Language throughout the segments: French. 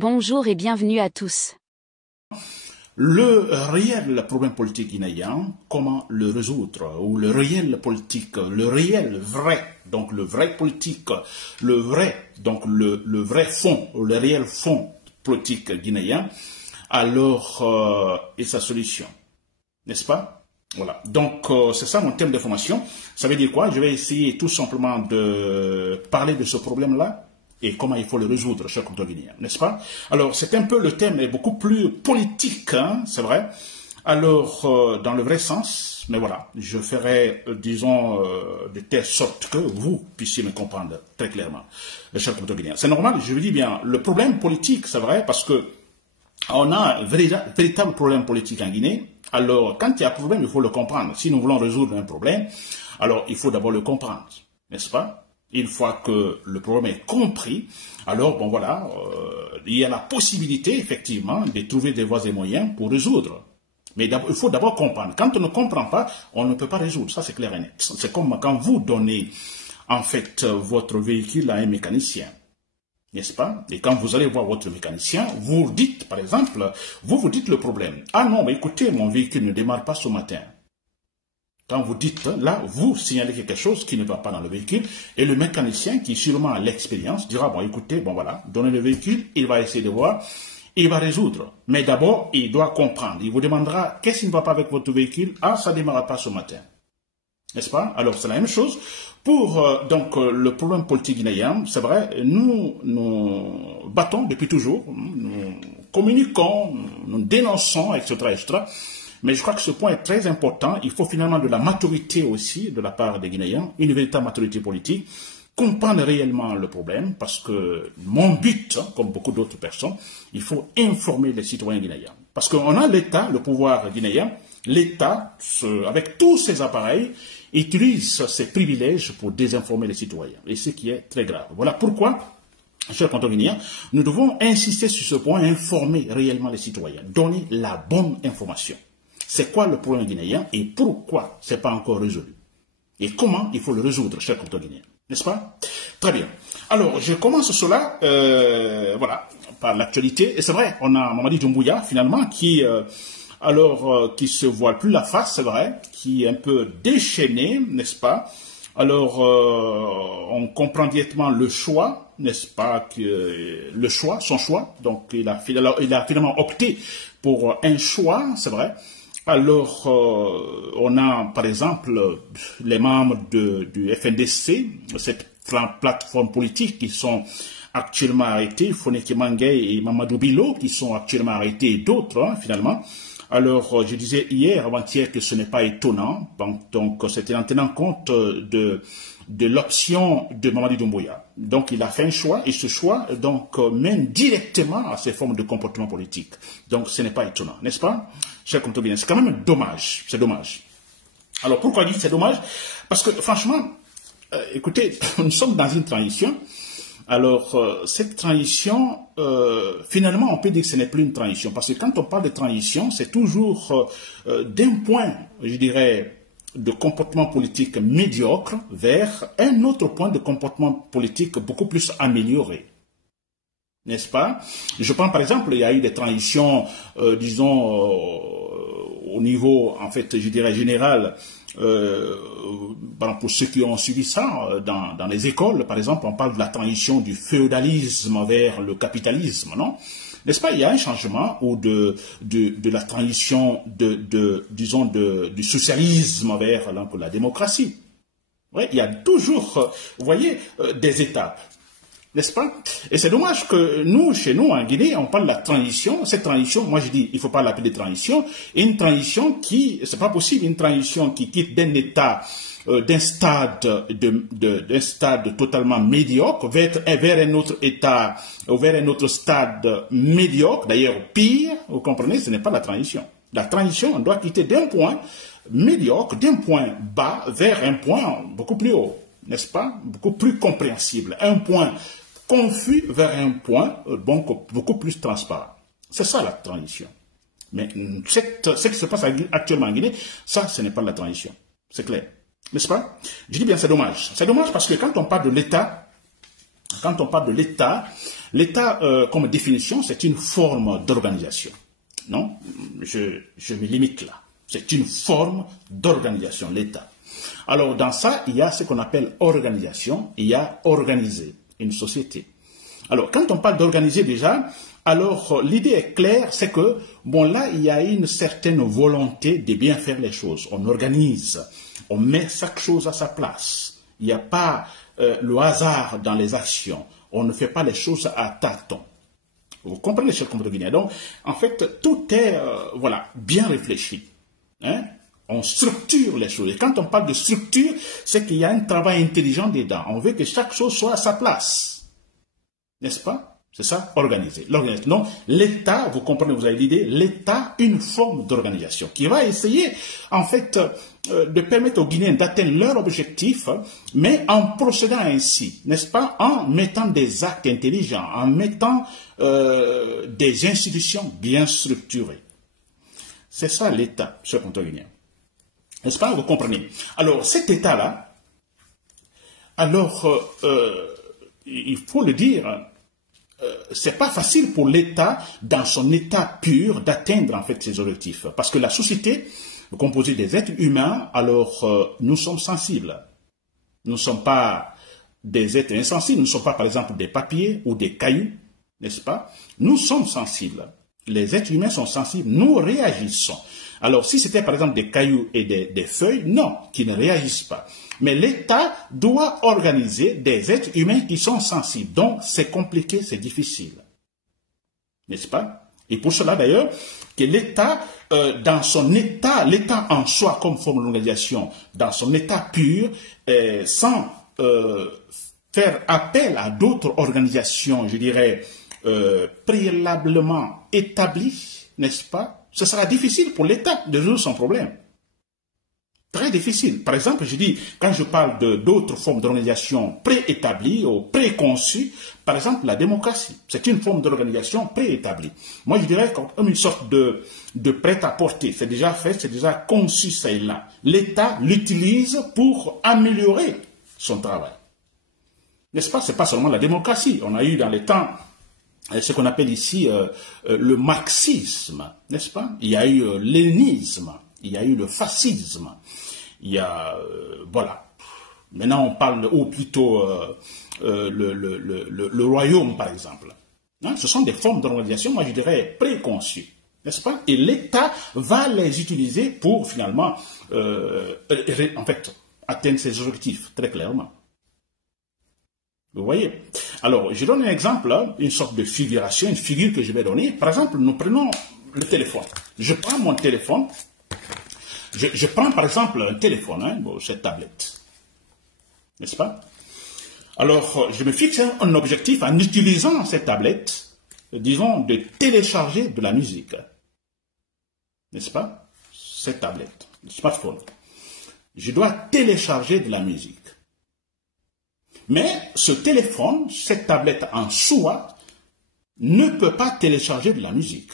Bonjour et bienvenue à tous. Le réel problème politique guinéen, comment le résoudre? Ou le réel politique, le réel vrai, donc le vrai politique, le vrai, donc le vrai fond, le réel fond politique guinéen, alors, et sa solution, n'est-ce pas? Voilà, donc c'est ça mon thème d'information. Ça veut dire quoi? Je vais essayer tout simplement de parler de ce problème-là et comment il faut le résoudre, cher compteur guinéen, n'est-ce pas? Alors, c'est un peu le thème est beaucoup plus politique, hein, c'est vrai. Alors, dans le vrai sens, mais voilà, je ferai, disons, de telle sorte que vous puissiez me comprendre très clairement, cher compteur guinéen. C'est normal, je vous dis bien, le problème politique, c'est vrai, parce que on a un véritable problème politique en Guinée. Alors, quand il y a un problème, il faut le comprendre. Si nous voulons résoudre un problème, alors il faut d'abord le comprendre, n'est-ce pas? Une fois que le problème est compris, alors, bon voilà, il y a la possibilité, effectivement, de trouver des voies et moyens pour résoudre. Mais il faut d'abord comprendre. Quand on ne comprend pas, on ne peut pas résoudre. Ça, c'est clair et net. C'est comme quand vous donnez, en fait, votre véhicule à un mécanicien. N'est-ce pas? Et quand vous allez voir votre mécanicien, vous dites, par exemple, vous dites le problème. Ah non, mais écoutez, mon véhicule ne démarre pas ce matin. Quand vous dites, là, vous signalez quelque chose qui ne va pas dans le véhicule, et le mécanicien, qui sûrement a l'expérience, dira, bon, écoutez, bon voilà, donnez le véhicule, il va essayer de voir, il va résoudre. Mais d'abord, il doit comprendre. Il vous demandera, qu'est-ce qui ne va pas avec votre véhicule? Ah, ça ne démarre pas ce matin. N'est-ce pas? Alors, c'est la même chose. Pour le problème politique guinéen, c'est vrai, nous battons depuis toujours, nous communiquons, nous dénonçons, etc., etc. Mais je crois que ce point est très important. Il faut finalement de la maturité aussi de la part des Guinéens, une véritable maturité politique, comprendre réellement le problème, parce que mon but, comme beaucoup d'autres personnes, il faut informer les citoyens guinéens. Parce qu'on a l'État, le pouvoir guinéen, l'État, avec tous ses appareils, utilise ses privilèges pour désinformer les citoyens. Et ce qui est très grave. Voilà pourquoi, chers compteurs guinéens, nous devons insister sur ce point, informer réellement les citoyens, donner la bonne information. C'est quoi le problème guinéen et pourquoi ce n'est pas encore résolu? Et comment il faut le résoudre, chers compteurs guinéens? N'est-ce pas? Très bien. Alors, je commence cela, voilà, par l'actualité. Et c'est vrai, on a Mamadi Doumbouya, finalement, qui se voile plus la face, c'est vrai, qui est un peu déchaîné, n'est-ce pas? Alors, on comprend directement le choix, n'est-ce pas, son choix. Donc, il a finalement opté pour un choix, c'est vrai. Alors, on a, par exemple, les membres du FNDC, cette plateforme politique qui sont actuellement arrêtés, Foneke Mangay et Mamadou Bilo, qui sont actuellement arrêtés, et d'autres, hein, finalement. Alors, je disais hier, avant-hier, que ce n'est pas étonnant. Donc, c'était en tenant compte de l'option de Mamadi Doumbouya. Donc, il a fait un choix, et ce choix, donc, mène directement à ces formes de comportement politique. Donc, ce n'est pas étonnant, n'est-ce pas, cher compteur guinéen? C'est quand même dommage, c'est dommage. Alors, pourquoi je dis que c'est dommage? Parce que, franchement, écoutez, nous sommes dans une transition. Alors, cette transition, finalement, on peut dire que ce n'est plus une transition. Parce que quand on parle de transition, c'est toujours d'un point, je dirais, de comportement politique médiocre vers un autre point de comportement politique beaucoup plus amélioré. N'est-ce pas? Je prends par exemple, il y a eu des transitions, disons, au niveau, en fait, je dirais, général, pour ceux qui ont suivi ça, dans les écoles, par exemple, on parle de la transition du féodalisme vers le capitalisme, non? N'est-ce pas? Il y a un changement ou de la transition disons, du socialisme vers la démocratie. Oui, il y a toujours, vous voyez, des étapes. N'est-ce pas? Et c'est dommage que nous, chez nous, en Guinée, on parle de la transition. Cette transition, moi je dis, il ne faut pas l'appeler transition. Et une transition qui, c'est pas possible, une transition qui quitte d'un état, d'un stade totalement médiocre vers un autre état, vers un autre stade médiocre, d'ailleurs pire, vous comprenez, ce n'est pas la transition. La transition, on doit quitter d'un point médiocre, d'un point bas, vers un point beaucoup plus haut. N'est-ce pas? Beaucoup plus compréhensible. Un point confus vers un point donc beaucoup plus transparent. C'est ça la transition. Mais ce qui se passe actuellement en Guinée, ça, ce n'est pas la transition. C'est clair. N'est-ce pas? Je dis bien c'est dommage. C'est dommage parce que quand on parle de l'État, Quand on parle de l'État, l'État, comme définition, c'est une forme d'organisation. Non, je me limite là. C'est une forme d'organisation, l'État. Alors, dans ça, il y a ce qu'on appelle organisation, il y a organiser une société. Alors, quand on parle d'organiser déjà, alors l'idée est claire, c'est que, bon là, il y a une certaine volonté de bien faire les choses. On organise, on met chaque chose à sa place. Il n'y a pas le hasard dans les actions. On ne fait pas les choses à tâtons. Vous comprenez, chers compatriotes? Donc, en fait, tout est, voilà, bien réfléchi. Hein? On structure les choses. Et quand on parle de structure, c'est qu'il y a un travail intelligent dedans. On veut que chaque chose soit à sa place. N'est-ce pas? C'est ça, organiser. L'organisation. Donc, l'État, vous comprenez, vous avez l'idée, l'État, une forme d'organisation qui va essayer, en fait, de permettre aux Guinéens d'atteindre leur objectif, mais en procédant ainsi, n'est-ce pas? En mettant des actes intelligents, en mettant des institutions bien structurées. C'est ça l'État, ce canton guinéen. N'est-ce pas? Vous comprenez? Alors, cet État-là, alors, il faut le dire, c'est pas facile pour l'État, dans son état pur, d'atteindre en fait ses objectifs. Parce que la société, composée des êtres humains, alors nous sommes sensibles. Nous ne sommes pas des êtres insensibles, nous ne sommes pas par exemple des papiers ou des cailloux, n'est-ce pas? Nous sommes sensibles. Les êtres humains sont sensibles, nous réagissons. Alors si c'était par exemple des cailloux et des feuilles, non, qui ne réagissent pas. Mais l'État doit organiser des êtres humains qui sont sensibles. Donc, c'est compliqué, c'est difficile. N'est-ce pas? Et pour cela, d'ailleurs, que l'État, dans son état, l'État en soi comme forme d'organisation, dans son état pur, sans faire appel à d'autres organisations, je dirais, préalablement établies, n'est-ce pas? Ce sera difficile pour l'État de résoudre son problème. Très difficile. Par exemple, je dis, quand je parle d'autres formes d'organisation préétablies ou préconçues, par exemple la démocratie, c'est une forme d'organisation préétablie. Moi, je dirais comme une sorte de prêt-à-porter. C'est déjà fait, c'est déjà conçu, ça et là. L'État l'utilise pour améliorer son travail. N'est-ce pas? C'est pas seulement la démocratie. On a eu dans les temps ce qu'on appelle ici le marxisme, n'est-ce pas? Il y a eu le léninisme. Il y a eu le fascisme, il y a, voilà, maintenant on parle, ou plutôt le royaume par exemple. Hein? Ce sont des formes d'organisation, moi je dirais, préconçues, n'est-ce pas? Et l'État va les utiliser pour finalement, en fait, atteindre ses objectifs, très clairement. Vous voyez? Alors, je donne un exemple, hein, une sorte de figuration, une figure que je vais donner. Par exemple, nous prenons le téléphone. Je prends mon téléphone. Je prends par exemple un téléphone, hein, cette tablette, n'est-ce pas? Alors, je me fixe un objectif en utilisant cette tablette, disons, de télécharger de la musique, n'est-ce pas? Cette tablette, le smartphone. Je dois télécharger de la musique. Mais ce téléphone, cette tablette en soi, ne peut pas télécharger de la musique,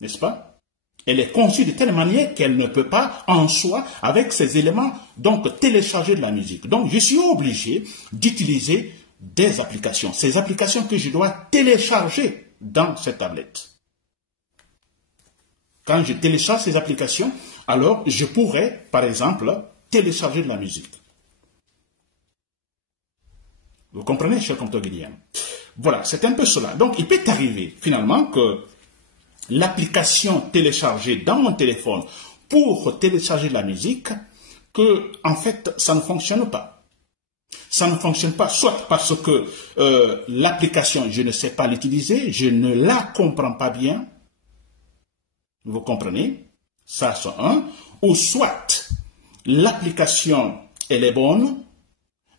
n'est-ce pas? Elle est conçue de telle manière qu'elle ne peut pas, en soi, avec ces éléments, donc télécharger de la musique. Donc, je suis obligé d'utiliser des applications. Ces applications que je dois télécharger dans cette tablette. Quand je télécharge ces applications, alors je pourrais, par exemple, télécharger de la musique. Vous comprenez, cher compatriotes guinéens? Voilà, c'est un peu cela. Donc, il peut arriver, finalement, que l'application téléchargée dans mon téléphone pour télécharger de la musique, que en fait ça ne fonctionne pas. Ça ne fonctionne pas, soit parce que l'application, je ne sais pas l'utiliser, je ne la comprends pas bien, vous comprenez, ça c'est un, ou soit l'application elle est bonne,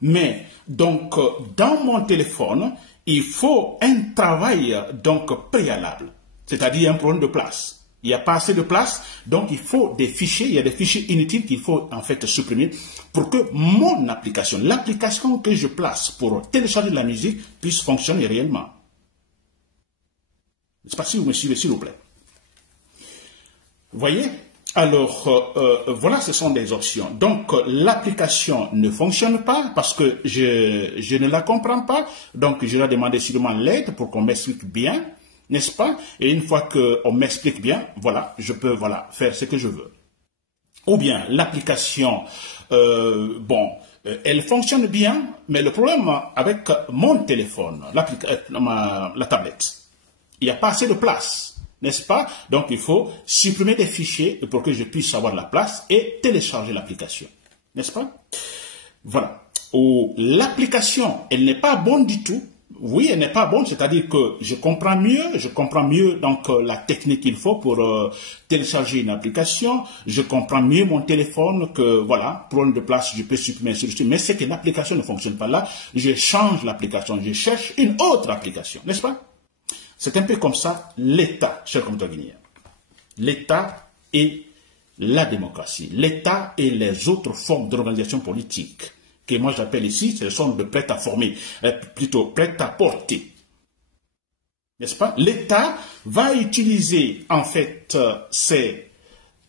mais donc dans mon téléphone, il faut un travail donc préalable. C'est-à-dire un problème de place. Il n'y a pas assez de place, donc il faut des fichiers, il y a des fichiers inutiles qu'il faut en fait supprimer pour que mon application, l'application que je place pour télécharger de la musique puisse fonctionner réellement. Je ne sais pas si vous me suivez, s'il vous plaît. Vous voyez? Alors, voilà, ce sont des options. Donc, l'application ne fonctionne pas parce que je ne la comprends pas. Donc, je dois demander sûrement l'aide pour qu'on m'explique bien, n'est-ce pas? Et une fois qu'on m'explique bien, voilà, je peux faire ce que je veux. Ou bien, l'application, elle fonctionne bien, mais le problème avec mon téléphone, la tablette, il n'y a pas assez de place. N'est-ce pas? Donc, il faut supprimer des fichiers pour que je puisse avoir la place et télécharger l'application. N'est-ce pas? Voilà. Ou l'application, elle n'est pas bonne du tout. Oui, elle n'est pas bonne, c'est-à-dire que je comprends mieux donc la technique qu'il faut pour télécharger une application. Je comprends mieux mon téléphone que, voilà, problème de place, je peux supprimer celui-ci. Mais c'est que l'application ne fonctionne pas là. Je change l'application, je cherche une autre application. N'est-ce pas? C'est un peu comme ça l'État, chers compatriotes guinéens. L'État et la démocratie. L'État et les autres formes d'organisation politique, que moi j'appelle ici, ce sont de prêt à former, plutôt prêt à porter. N'est-ce pas? L'État va utiliser en fait ces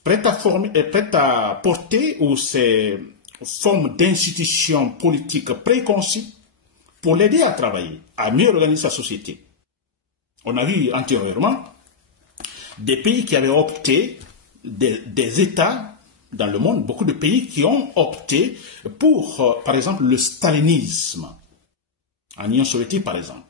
prêt à former, prêt à porter ou ces formes d'institutions politiques préconçues pour l'aider à travailler, à mieux organiser sa société. On a vu antérieurement des pays qui avaient opté, des États dans le monde, beaucoup de pays qui ont opté pour, par exemple, le stalinisme, en Union soviétique par exemple,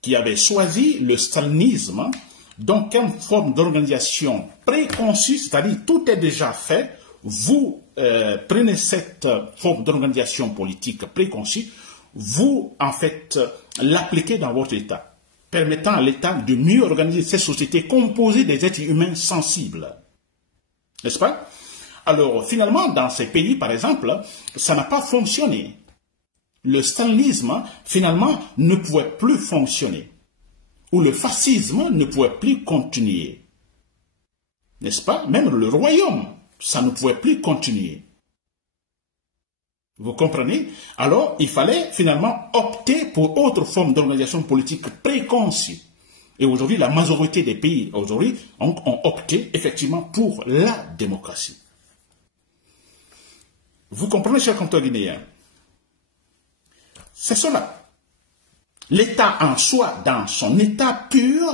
qui avaient choisi le stalinisme, donc une forme d'organisation préconçue, c'est-à-dire tout est déjà fait, vous prenez cette forme d'organisation politique préconçue, vous en fait l'appliquez dans votre État, permettant à l'État de mieux organiser ces sociétés composées des êtres humains sensibles. N'est-ce pas? Alors, finalement, dans ces pays, par exemple, ça n'a pas fonctionné. Le stalinisme, finalement, ne pouvait plus fonctionner. Ou le fascisme ne pouvait plus continuer. N'est-ce pas? Même le royaume, ça ne pouvait plus continuer. Vous comprenez? Alors, il fallait finalement opter pour autre forme d'organisation politique préconçue. Et aujourd'hui, la majorité des pays aujourd'hui ont opté effectivement pour la démocratie. Vous comprenez, chers compatriotes guinéens? C'est cela. L'État en soi, dans son état pur,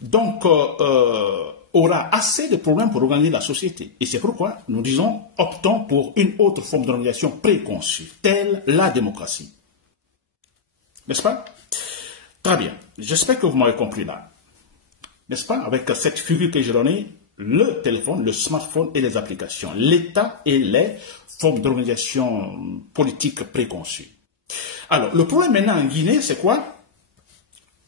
donc aura assez de problèmes pour organiser la société. Et c'est pourquoi nous disons, optons pour une autre forme d'organisation préconçue, telle la démocratie. N'est-ce pas? Très bien. J'espère que vous m'avez compris là. N'est-ce pas? Avec cette figure que j'ai donnée, le téléphone, le smartphone et les applications. L'État et les formes d'organisation politique préconçues. Alors, le problème maintenant en Guinée, c'est quoi?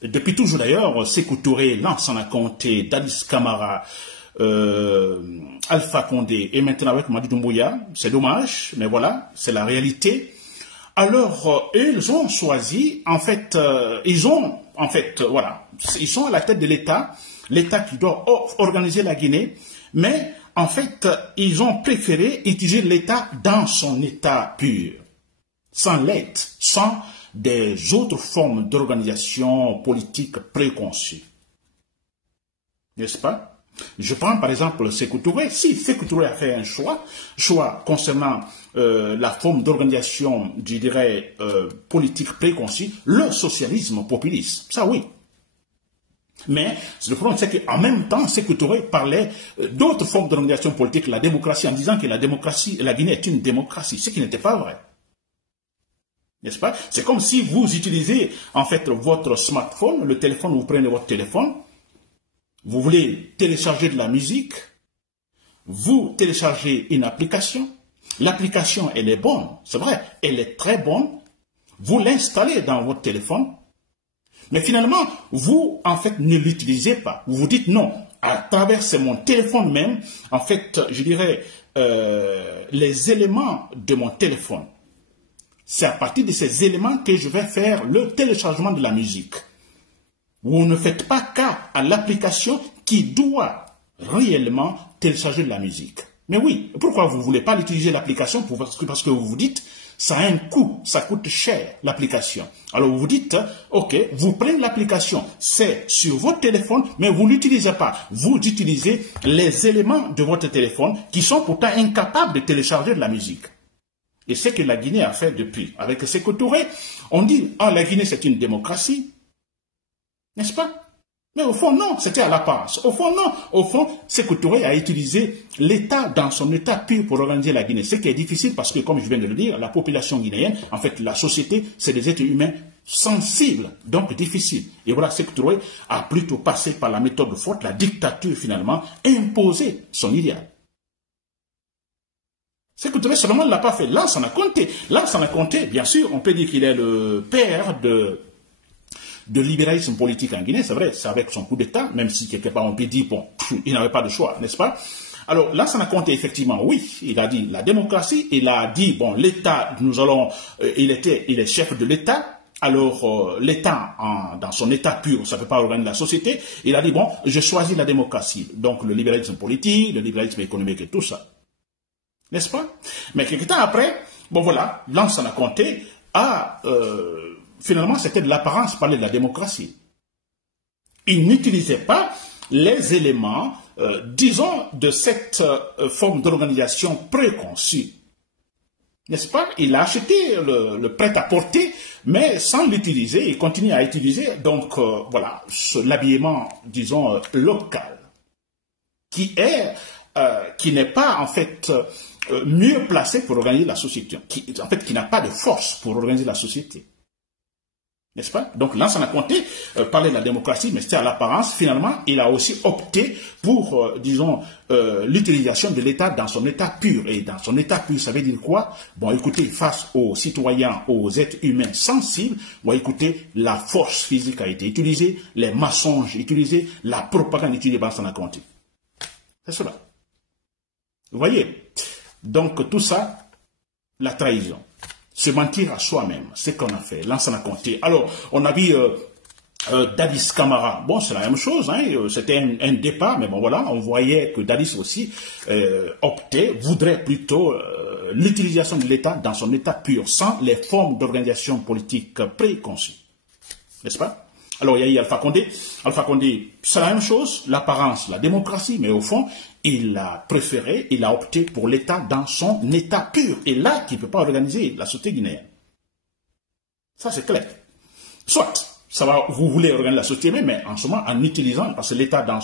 Depuis toujours d'ailleurs, Sékou Touré, Lansana Conté, Dadis Camara, Alpha Condé et maintenant avec Madi Doumbouya, c'est dommage, mais voilà, c'est la réalité. Alors, ils ont choisi, en fait, ils sont à la tête de l'État, l'État qui doit organiser la Guinée, mais en fait, ils ont préféré utiliser l'État dans son état pur, sans l'aide, sans des autres formes d'organisation politique préconçues. N'est-ce pas? Je prends par exemple Sékou Touré. Si Sékou Touré a fait un choix concernant la forme d'organisation, je dirais, politique préconçue, le socialisme populiste, ça oui. Mais le problème, c'est qu'en même temps, Sékou Touré parlait d'autres formes d'organisation politique, la démocratie, en disant que la Guinée est une démocratie, ce qui n'était pas vrai. N'est-ce pas? C'est comme si vous utilisez en fait votre smartphone, le téléphone, vous prenez votre téléphone, vous voulez télécharger de la musique, vous téléchargez une application, l'application elle est bonne, c'est vrai, elle est très bonne, vous l'installez dans votre téléphone, mais finalement, vous en fait ne l'utilisez pas, vous vous dites non, à travers mon téléphone même, en fait, je dirais, les éléments de mon téléphone, c'est à partir de ces éléments que je vais faire le téléchargement de la musique. Vous ne faites pas cas à l'application qui doit réellement télécharger de la musique. Mais oui, pourquoi vous ne voulez pas utiliser l'application? Parce que vous vous dites, ça a un coût, ça coûte cher, l'application. Alors vous vous dites, ok, vous prenez l'application, c'est sur votre téléphone, mais vous ne l'utilisez pas. Vous utilisez les éléments de votre téléphone qui sont pourtant incapables de télécharger de la musique. Et c'est ce que la Guinée a fait depuis. Avec Sékou Touré, on dit, ah, la Guinée c'est une démocratie. N'est-ce pas? Mais au fond, non, c'était à l'apparence. Au fond, non. Au fond, Sékou Touré a utilisé l'État dans son état pur pour organiser la Guinée. Ce qui est difficile parce que, comme je viens de le dire, la population guinéenne, en fait, la société, c'est des êtres humains sensibles, donc difficiles. Et voilà, Sékou Touré a plutôt passé par la méthode forte, la dictature finalement, imposer son idéal. Sékou Touré seulement ne l'a pas fait. Lansana Conté. Lansana Conté, bien sûr, on peut dire qu'il est le père de libéralisme politique en Guinée, c'est vrai, c'est avec son coup d'État, même si quelque part on peut dire, bon, il n'avait pas de choix, n'est-ce pas? Alors là, ça n'a compté effectivement, oui, il a dit la démocratie, il a dit, bon, l'État, nous allons, il est chef de l'État, alors l'État, dans son état pur, ça ne peut pas organiser la société, il a dit, bon, je choisis la démocratie, donc le libéralisme politique, le libéralisme économique et tout ça, n'est-ce pas? Mais quelques temps après, bon voilà, Lansana Conté a... finalement, c'était de l'apparence parler de la démocratie. Il n'utilisait pas les éléments, disons, de cette forme d'organisation préconçue. N'est-ce pas? Il a acheté le prêt-à-porter, mais sans l'utiliser, il continue à utiliser, donc, voilà, l'habillement, disons, local, qui n'est pas, en fait, mieux placé pour organiser la société, qui n'a pas de force pour organiser la société. N'est-ce pas? Donc là, ça n'a compté, parler de la démocratie, mais c'était à l'apparence. Finalement, il a aussi opté pour, disons, l'utilisation de l'État dans son état pur. Et dans son état pur, ça veut dire quoi? Bon, écoutez, face aux citoyens, aux êtres humains sensibles, bon, écoutez, la force physique a été utilisée, les mensonges utilisés, la propagande utilisée, ben, ça n'a compté. C'est cela. Vous voyez? Donc, tout ça, la trahison. Se mentir à soi-même, c'est ce qu'on a fait. Lansana Conté. Alors, on a vu Dadis Camara. Bon, c'est la même chose. Hein, c'était un départ, mais bon, voilà, on voyait que Dadis aussi voudrait plutôt l'utilisation de l'État dans son état pur, sans les formes d'organisation politique préconçues. N'est-ce pas? Alors, il y a eu Alpha Condé. Alpha Condé, c'est la même chose, l'apparence, la démocratie, mais au fond, il a préféré, il a opté pour l'État dans son état pur. Et là, qui ne peut pas organiser la société guinéenne. Ça, c'est clair. Soit, vous voulez organiser la société, mais en ce moment, en utilisant, parce que l'État dans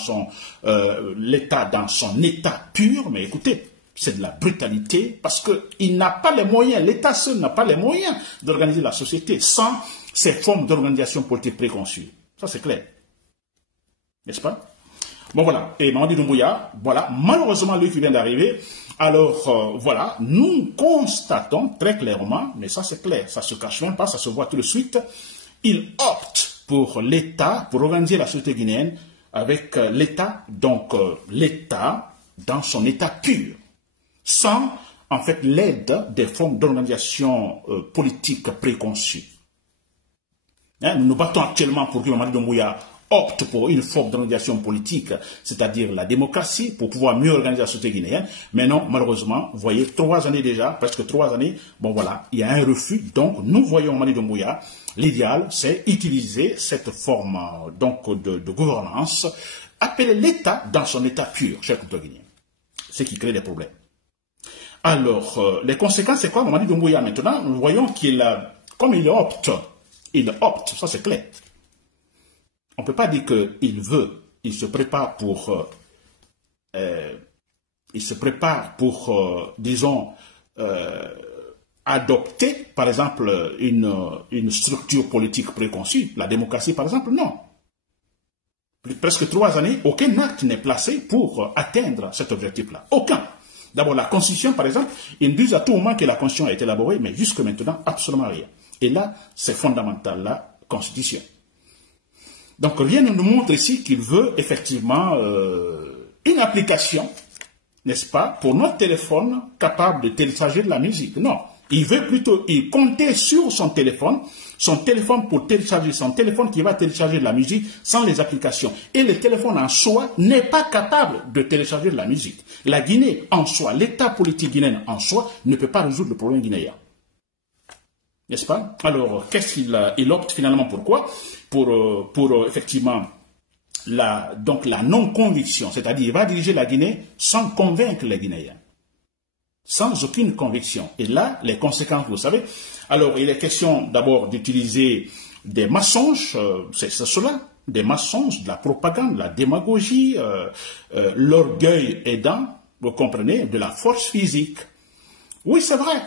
son état pur, mais écoutez, c'est de la brutalité, parce qu'il n'a pas les moyens, l'État seul n'a pas les moyens d'organiser la société sans ces formes d'organisation politique préconçues. Ça, c'est clair. N'est-ce pas? Bon, voilà. Et Mamadi Doumbouya, voilà. Malheureusement, lui qui vient d'arriver, alors, voilà, nous constatons très clairement, mais ça, c'est clair, ça ne se cache même pas, ça se voit tout de suite, il opte pour l'État, pour organiser la société guinéenne avec l'État, donc l'État dans son état pur, sans, en fait, l'aide des formes d'organisation politique préconçues. Hein, nous nous battons actuellement pour que Mamadi Doumbouya opte pour une forme d'organisation politique, c'est-à-dire la démocratie, pour pouvoir mieux organiser la société guinéenne. Mais non, malheureusement, vous voyez, 3 années déjà, presque 3 années, bon voilà, il y a un refus. Donc, nous voyons Mamadi Doumbouya, l'idéal, c'est utiliser cette forme donc de gouvernance, appeler l'État dans son état pur, cher couple guinéen. Ce qui crée des problèmes. Alors, les conséquences, c'est quoi, Mamadi Doumbouya? Maintenant, nous voyons comme il opte, ça c'est clair. On ne peut pas dire qu'il veut, il se prépare pour, disons, adopter, par exemple, une structure politique préconçue. La démocratie, par exemple, non. Presque 3 années, aucun acte n'est placé pour atteindre cet objectif-là. Aucun. D'abord, la Constitution, par exemple, ils disent à tout moment que la Constitution a été élaborée, mais jusque maintenant, absolument rien. Et là, c'est fondamental, la Constitution. Donc, rien ne nous montre ici qu'il veut effectivement une application, n'est-ce pas, pour notre téléphone capable de télécharger de la musique. Non, Il veut plutôt compter sur son téléphone pour télécharger son téléphone qui va télécharger de la musique sans les applications. Et le téléphone en soi n'est pas capable de télécharger de la musique. La Guinée en soi, l'état politique guinéen en soi ne peut pas résoudre le problème guinéen. N'est-ce pas? Alors, qu'est-ce qu'il opte finalement? Pourquoi? Pour effectivement la non-conviction, c'est-à-dire il va diriger la Guinée sans convaincre les Guinéens, sans aucune conviction. Et là, les conséquences, vous savez. Alors, il est question d'abord d'utiliser des mensonges, c'est cela, des mensonges, de la propagande, de la démagogie, l'orgueil aidant, vous comprenez, de la force physique. Oui, c'est vrai.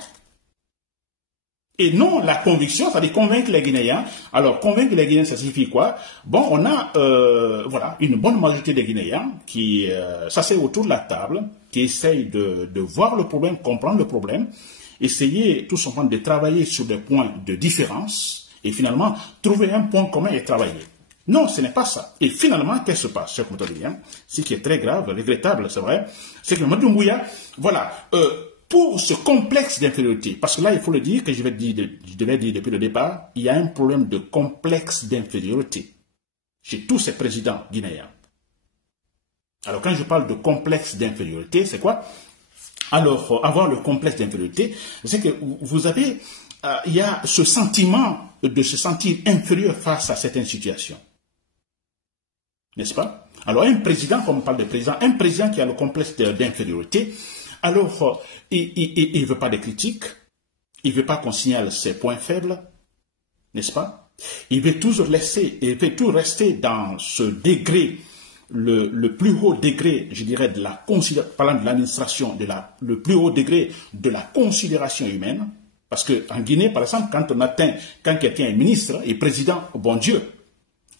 Et non la conviction, c'est-à-dire convaincre les Guinéens. Alors, convaincre les Guinéens, ça signifie quoi? Bon, on a voilà, une bonne majorité des Guinéens qui s'asseyent autour de la table, qui essayent de voir le problème, comprendre le problème, essayer tout simplement de travailler sur des points de différence et finalement trouver un point commun et travailler. Non, ce n'est pas ça. Et finalement, qu'est-ce qui se passe, cher Moutouria? Ce qui est très grave, regrettable, c'est vrai, c'est que Mamadou Doumbouya, voilà, pour ce complexe d'infériorité, parce que là, il faut le dire, que je l'ai dit depuis le départ, il y a un problème de complexe d'infériorité chez tous ces présidents guinéens. Alors, quand je parle de complexe d'infériorité, c'est quoi? Alors, avoir le complexe d'infériorité, c'est que vous avez, il y a ce sentiment de se sentir inférieur face à certaines situations. N'est-ce pas? Alors, un président, comme on parle de président, un président qui a le complexe d'infériorité, alors, il ne veut pas de critiques, il ne veut pas qu'on signale ses points faibles, n'est-ce pas? Il veut toujours rester dans ce degré, le plus haut degré, je dirais, parlant de l'administration, le plus haut degré de la considération humaine. Parce qu'en Guinée, par exemple, quand quelqu'un est ministre et président, bon Dieu,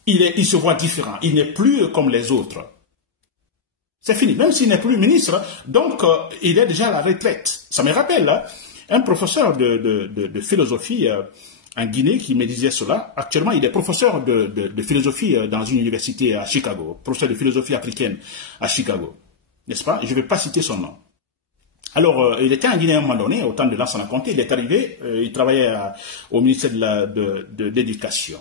il se voit différent, il n'est plus comme les autres. C'est fini, même s'il n'est plus ministre, donc il est déjà à la retraite. Ça me rappelle un professeur de philosophie en Guinée qui me disait cela. Actuellement, il est professeur de philosophie dans une université à Chicago, professeur de philosophie africaine à Chicago, n'est-ce pas? Je ne vais pas citer son nom. Alors, il était en Guinée à un moment donné, au temps de Lansana Conté, il est arrivé, il travaillait au ministère de l'Éducation.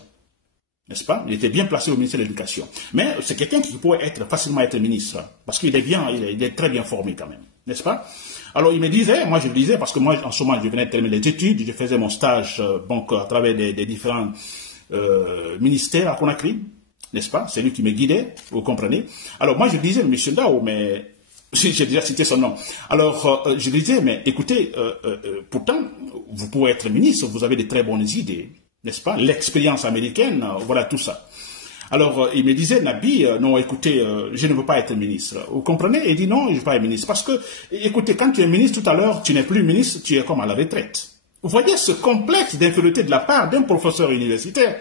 N'est-ce pas? Il était bien placé au ministère de l'Éducation. Mais c'est quelqu'un qui pourrait facilement être ministre, parce qu'il est il est très bien formé quand même. N'est-ce pas? Alors il me disait, moi je le disais, parce que moi en ce moment je venais de terminer les études, je faisais mon stage donc à travers des différents ministères à Conakry, n'est-ce pas? C'est lui qui me guidait, vous comprenez? Alors moi je disais, monsieur Dao, mais j'ai déjà cité son nom. Alors je disais, mais écoutez, pourtant vous pouvez être ministre, vous avez de très bonnes idées. N'est-ce pas? L'expérience américaine, voilà tout ça. Alors, il me disait, Nabi, non, écoutez, je ne veux pas être ministre. Vous comprenez? Il dit, non, je ne veux pas être ministre. Parce que, écoutez, quand tu es ministre tout à l'heure, tu n'es plus ministre, tu es comme à la retraite. Vous voyez ce complexe d'infériorité de la part d'un professeur universitaire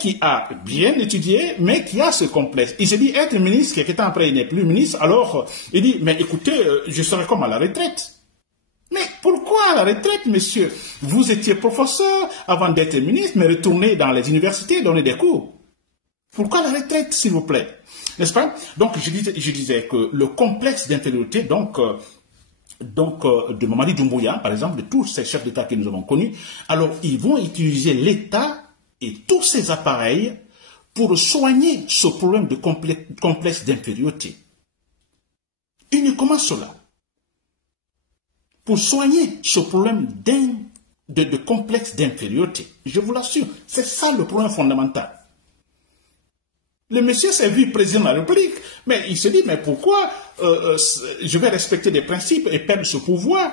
qui a bien étudié, mais qui a ce complexe. Il se dit, être ministre, quelques temps après, il n'est plus ministre. Alors, il dit, mais écoutez, je serai comme à la retraite. Mais pourquoi à la retraite, monsieur? Vous étiez professeur avant d'être ministre, mais retournez dans les universités, donner des cours. Pourquoi la retraite, s'il vous plaît? N'est-ce pas? Donc, je disais que le complexe d'infériorité, de Mamadi Doumbouya, par exemple, de tous ces chefs d'État que nous avons connus, alors ils vont utiliser l'État et tous ses appareils pour soigner ce problème de complexe d'infériorité. Uniquement cela. Pour soigner ce problème de complexe d'infériorité. Je vous l'assure, c'est ça le problème fondamental. Le monsieur s'est vu président de la République, mais il se dit, mais pourquoi je vais respecter des principes et perdre ce pouvoir?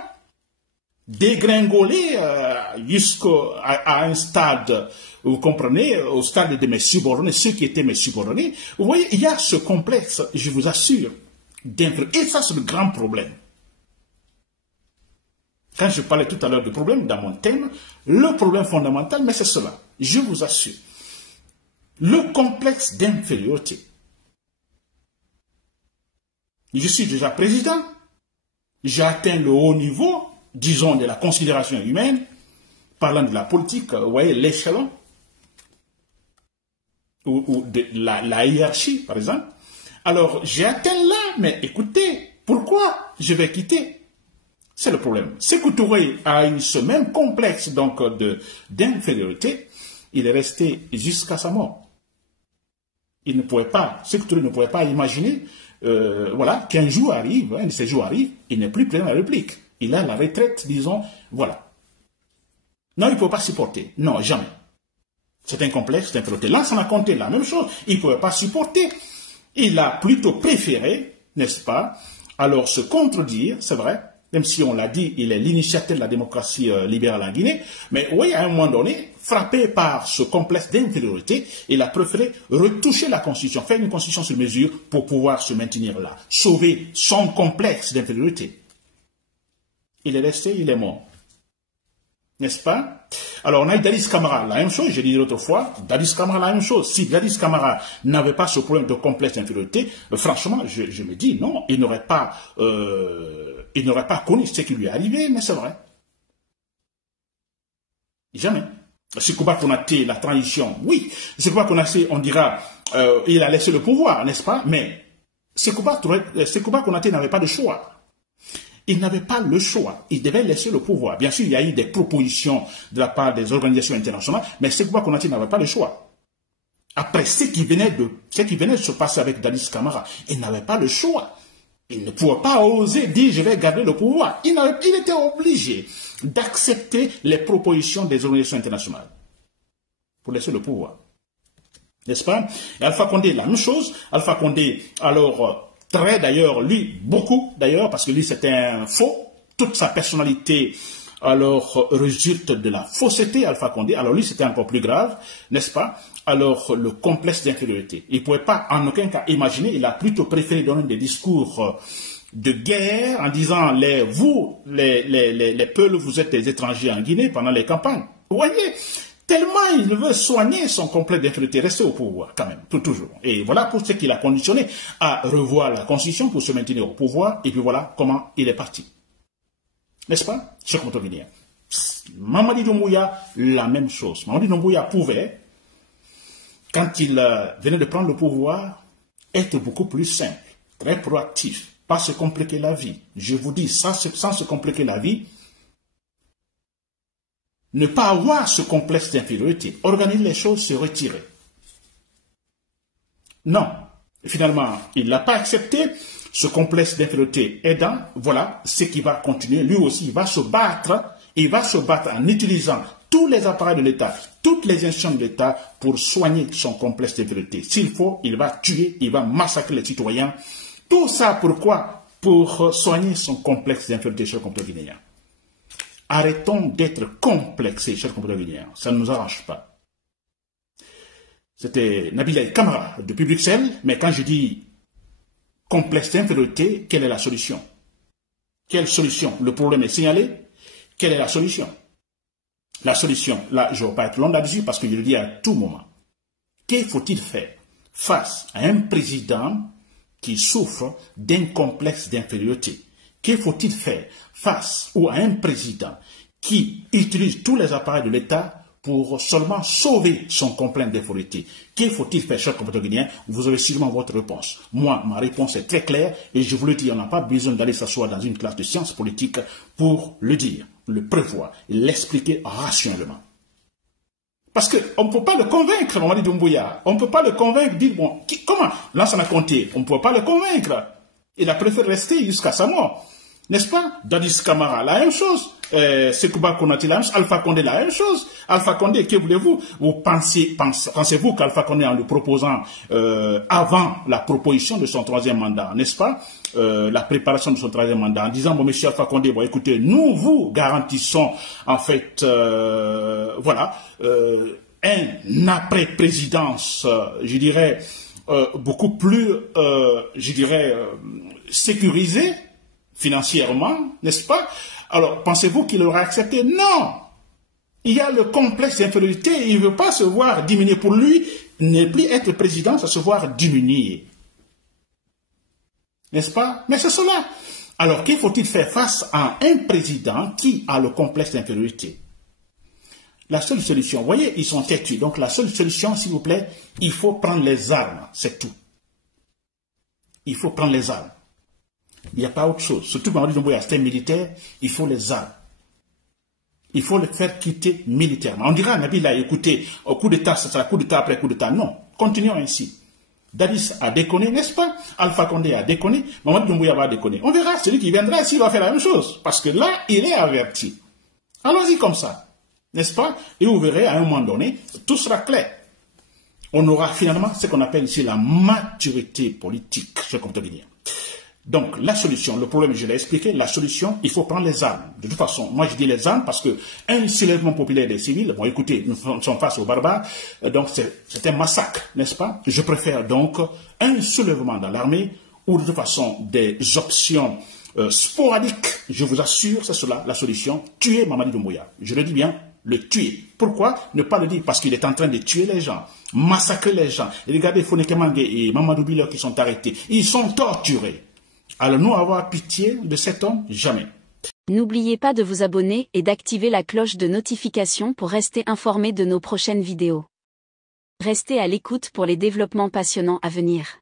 Dégringoler jusqu'à un stade, vous comprenez, au stade de mes subordonnés, ceux qui étaient mes subordonnés. Vous voyez, il y a ce complexe, je vous assure, d'infériorité. Et ça, c'est le grand problème. Quand je parlais tout à l'heure du problème, dans mon thème, le problème fondamental, mais c'est cela, je vous assure. Le complexe d'infériorité. Je suis déjà président, j'ai atteint le haut niveau, disons, de la considération humaine, parlant de la politique, vous voyez, l'échelon, ou de la hiérarchie, par exemple. Alors, j'ai atteint là, mais écoutez, pourquoi je vais quitter? C'est le problème. Sékou Touré a eu ce même complexe donc d'infériorité. Il est resté jusqu'à sa mort. Il ne pouvait pas, Sékou Touré ne pouvait pas imaginer voilà, qu'un jour arrive, un de ces jours arrive, il n'est plus président de la République. Il a la retraite, disons, voilà. Non, il ne pouvait pas supporter. Non, jamais. C'est un complexe d'infériorité. Lansana Conté, la même chose. Il ne pouvait pas supporter. Il a plutôt préféré, n'est-ce pas, alors se contredire, c'est vrai, même si on l'a dit, il est l'initiateur de la démocratie libérale en Guinée, mais oui, à un moment donné, frappé par ce complexe d'infériorité, il a préféré retoucher la Constitution, faire une Constitution sur mesure pour pouvoir se maintenir là, sauver son complexe d'infériorité. Il est resté, il est mort. N'est-ce pas? Alors, on a eu Dadis Camara, la même chose, j'ai dit l'autre fois, Dadis Camara, la même chose. Si Dadis Camara n'avait pas ce problème de complexe d'infériorité, franchement, je me dis, non, il n'aurait pas connu ce qui lui est arrivé, mais c'est vrai. Jamais. Sékouba Konaté, la transition, oui. Sékouba Konaté, on dira, il a laissé le pouvoir, n'est-ce pas? Mais Sékouba Konaté n'avait pas de choix. Il n'avait pas le choix. Il devait laisser le pouvoir. Bien sûr, il y a eu des propositions de la part des organisations internationales, mais Sékouba Konaté n'avait pas le choix. Après ce qui venait de se passer avec Dadis Camara, il n'avait pas le choix. Il ne pouvait pas oser dire je vais garder le pouvoir. Il était obligé d'accepter les propositions des organisations internationales pour laisser le pouvoir. N'est-ce pas? Et Alpha Condé, la même chose. Alpha Condé, alors, très d'ailleurs, lui, beaucoup d'ailleurs, parce que lui c'était un faux, toute sa personnalité alors résulte de la fausseté Alpha Condé, alors lui c'était encore plus grave, n'est-ce pas? Alors le complexe d'infériorité, il ne pouvait pas en aucun cas imaginer, il a plutôt préféré donner des discours de guerre en disant les Peuls, vous êtes des étrangers en Guinée pendant les campagnes. Vous voyez? Tellement il veut soigner son complexe d'infériorité, rester au pouvoir quand même, toujours. Et voilà pour ce qu'il a conditionné à revoir la Constitution pour se maintenir au pouvoir. Et puis voilà comment il est parti. N'est-ce pas, Cheikh Motoguinien? Mamadi Doumbouya, la même chose. Mamadi Doumbouya pouvait, quand il venait de prendre le pouvoir, être beaucoup plus simple, très proactif, pas se compliquer la vie. Je vous dis, sans se compliquer la vie, ne pas avoir ce complexe d'infériorité, organiser les choses, se retirer. Non, finalement, il ne l'a pas accepté, ce complexe d'infériorité aidant, voilà ce qui va continuer, lui aussi, il va se battre en utilisant tous les appareils de l'État, toutes les institutions de l'État pour soigner son complexe d'infériorité. S'il faut, il va tuer, il va massacrer les citoyens. Tout ça pourquoi? Pour soigner son complexe d'infériorité, chers compatriotes guinéens. Arrêtons d'être complexés, chers compatriotes guinéens. Ça ne nous arrange pas. C'était Nabil Kamara depuis Bruxelles, mais quand je dis complexe d'infériorité, quelle est la solution? Quelle solution? Le problème est signalé. Quelle est la solution? La solution, là, je ne vais pas être long là-dessus parce que je le dis à tout moment. Que faut-il faire face à un président qui souffre d'un complexe d'infériorité? Que faut-il faire face à un président qui utilise tous les appareils de l'État pour seulement sauver son complexe d'infériorité? Que faut-il faire, chers compatriotes guinéens? Vous avez sûrement votre réponse. Moi, ma réponse est très claire et je vous le dis, on n'a pas besoin d'aller s'asseoir dans une classe de sciences politiques pour le dire, le prévoir et l'expliquer rationnellement. Parce qu'on ne peut pas le convaincre, Mamadi Doumbouya. On ne peut pas le convaincre, dire, bon, comment? Lansana Conté, on ne peut pas le convaincre. Il a préféré rester jusqu'à sa mort. N'est-ce pas? Dadis Camara, la même chose. Sékouba Konaté, la même chose. Alpha Condé, la même chose. Alpha Condé, que voulez-vous? Pensez-vous qu'Alpha Condé, en le proposant avant la proposition de son troisième mandat, n'est-ce pas? La préparation de son troisième mandat, en disant, bon, monsieur Alpha Condé, bon, écoutez, nous vous garantissons, en fait, voilà, un après-présidence, je dirais, beaucoup plus, je dirais, sécurisé financièrement, n'est-ce pas? Alors, pensez-vous qu'il aura accepté? Non! Il y a le complexe d'infériorité, il ne veut pas se voir diminuer. Pour lui, ne plus être président, c'est se voir diminuer. N'est-ce pas? Mais c'est cela. Alors, qu'il faut-il faire face à un président qui a le complexe d'infériorité? La seule solution, vous voyez, ils sont têtus. Donc, la seule solution, s'il vous plaît, il faut prendre les armes. C'est tout. Il faut prendre les armes. Il n'y a pas autre chose. Surtout quand on dit Doumbouya, c'était militaire, il faut les armes. Il faut le faire quitter militairement. On dira, Nabil a écouté, au coup d'État, ça sera coup d'État après coup d'État. Non, continuons ainsi. Dadis a déconné, n'est-ce pas? Alpha Condé a déconné, Mamadou Doumbouya va déconner. On verra, celui qui viendra ici va faire la même chose. Parce que là, il est averti. Allons-y comme ça, n'est-ce pas? Et vous verrez, à un moment donné, tout sera clair. On aura finalement ce qu'on appelle ici la maturité politique, je compte dire. Donc, la solution, le problème, je l'ai expliqué, la solution, il faut prendre les armes. De toute façon, moi je dis les armes parce que un soulèvement populaire des civils, bon écoutez, nous sommes face aux barbares, donc c'est un massacre, n'est-ce pas? Je préfère donc un soulèvement dans l'armée ou de toute façon des options sporadiques, je vous assure, c'est cela la solution, tuer Mamadi Doumbouya. Je le dis bien, le tuer. Pourquoi ne pas le dire? Parce qu'il est en train de tuer les gens, massacrer les gens. Et regardez Foné Kemangue et Mamadou Bilo qui sont arrêtés, ils sont torturés. Allons-nous avoir pitié de cet homme? Jamais. N'oubliez pas de vous abonner et d'activer la cloche de notification pour rester informé de nos prochaines vidéos. Restez à l'écoute pour les développements passionnants à venir.